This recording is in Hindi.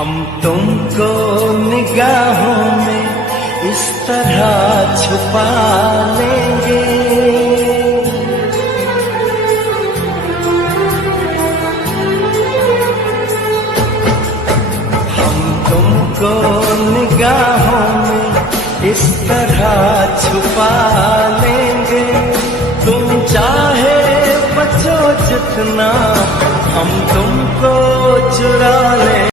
हम तुमको निगाहों में इस तरह छुपा लेंगे, हम तुमको निगाहों में इस तरह छुपा लेंगे। तुम चाहे बचो जितना, हम तुमको चुरा लेंगे।